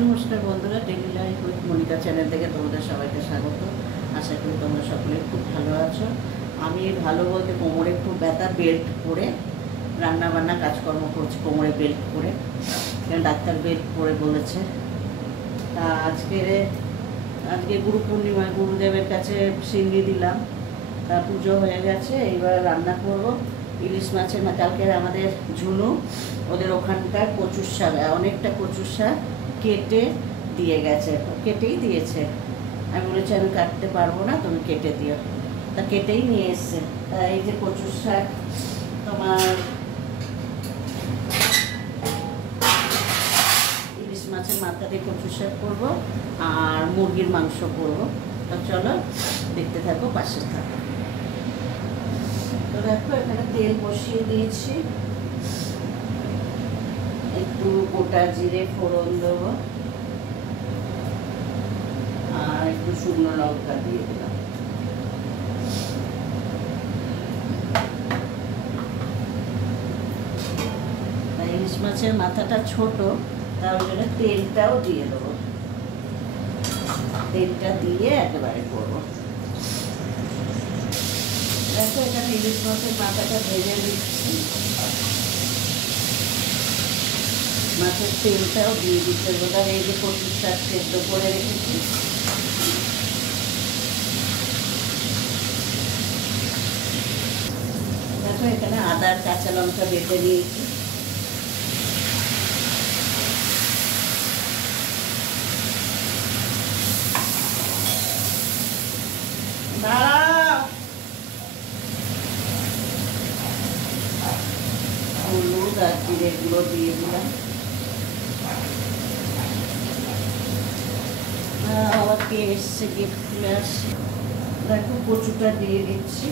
নমস্কার বন্ধুরা, daily life with Monica channel থেকে তোমাদের সবাইকে স্বাগত। আশা করি তোমরা সকলে খুব ভালো আছো। আমি ভালো বলতে কোমরে খুব ব্যথা, বেল্ট পরে রান্না বান্না কাজকর্ম করছি কোমরে বেল্ট পরে, কারণ ডাক্তার বেল্ট পরে বলেছে। তা আজকে গুরু পূর্ণিমায় গুরুদেবের কাছে সিন্নি দিলাম, তা পুজো হয়ে গেছে। এইবার রান্না করব ইলিশ মাছের। কালকে আমাদের ঝুনু ওদের ওখানকার কচুর শাক, অনেকটা কচুর শাক কেটে দিয়ে গেছে, কেটেই দিয়েছে। আমি বলেছি আমি কাটতে পারবো না, তুমি কেটে দিও। তা কেটেই নিয়ে এসছে। তা এই যে কচুর শাক, তোমার ইলিশ মাছের মাথা দিয়ে কচুর শাক করবো আর মুরগির মাংস করবো। তো চলো দেখতে থাকো, পাশে থাকো। তো দেখো এখানে তেল বসিয়ে দিয়েছি, একটু গোটা জিরে ফোড়ন দেবো আর একটু শুকনো লঙ্কা দিয়ে দিলাম। ইলিশ মাছের মাথাটা ছোট, তার জন্য তেলটাও দিয়ে দেবো। তেলটা দিয়ে একেবারে করবো। দেখো এখানে ইলিশ মাছের মাথাটা ভেজে দিচ্ছি, মাছের তেলটাও দিয়ে দিতে হবে। এই যে কচুর শাক সেদ্ধ করে রেখেছি, দেখো এখানে আদা আর কাঁচা লঙ্কা বেটে নিয়েছি। হলুদ আর জিরে গুঁড়ো দিয়ে দিলাম। আবার কে এসছে, গেট খুলে আসছে। দেখো কচুটা দিয়ে দিচ্ছি।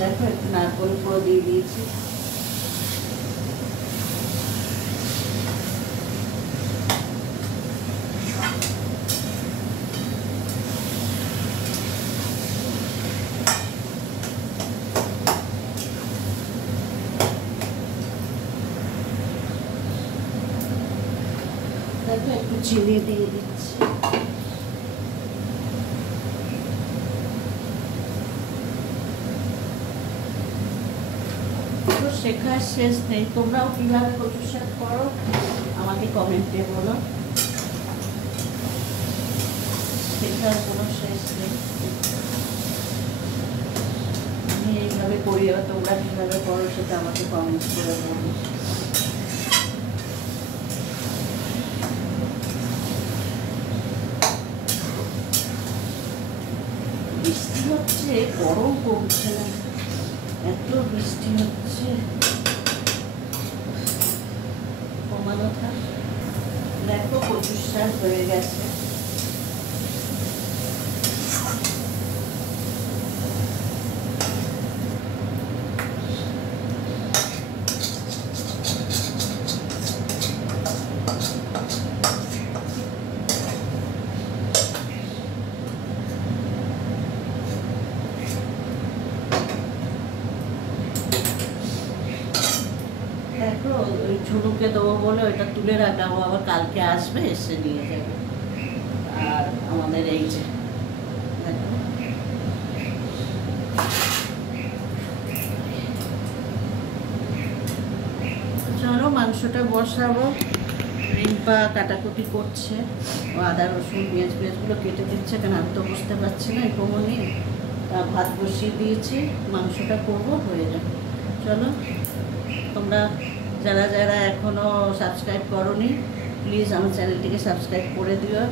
দেখো একটু নারকেল পুরো দিয়ে দিয়েছি। দেখো একটু চিনি দিয়ে দিচ্ছি। শেখার শেষ নেই। তোমরাও কিভাবে কচুর শাক করো আমাকে কমেন্টে বলো, শেখার কোনো শেষ নেই। আমি এইভাবে করি, আর তোমরা কিভাবে করো সেটা আমাকে কমেন্ট করে বলো। বৃষ্টি হচ্ছে, গরম কমছে না, এত বৃষ্টি হচ্ছে। কমানো থাক। দেখো কচুর শাক হয়ে গেছে। দেখো ওই ঝুনুকে দেবো বলে ওইটা তুলে রাখাবো, আবার কালকে আসবে এসে নিয়ে যাবে। আর আমাদের এই যে দেখো চলো মাংসটা বসাবো। রিম্পা কাটাকুটি করছে, ও আদা রসুন পেঁয়াজগুলো কেটে দিচ্ছে, কারণ আমি তো বুঝতে পারছি না এই কোমর নিয়ে। ভাত বসিয়ে দিয়েছি, মাংসটা করবো, হয়ে যাবে। চলো তোমরা যারা যারা এখনও সাবস্ক্রাইব করোনি প্লিজ আমার চ্যানেলটিকে সাবস্ক্রাইব করে দিও,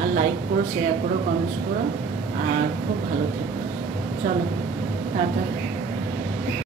আর লাইক করো, শেয়ার করো, কমেন্টস করো, আর খুব ভালো থেকো। চলো টাটা।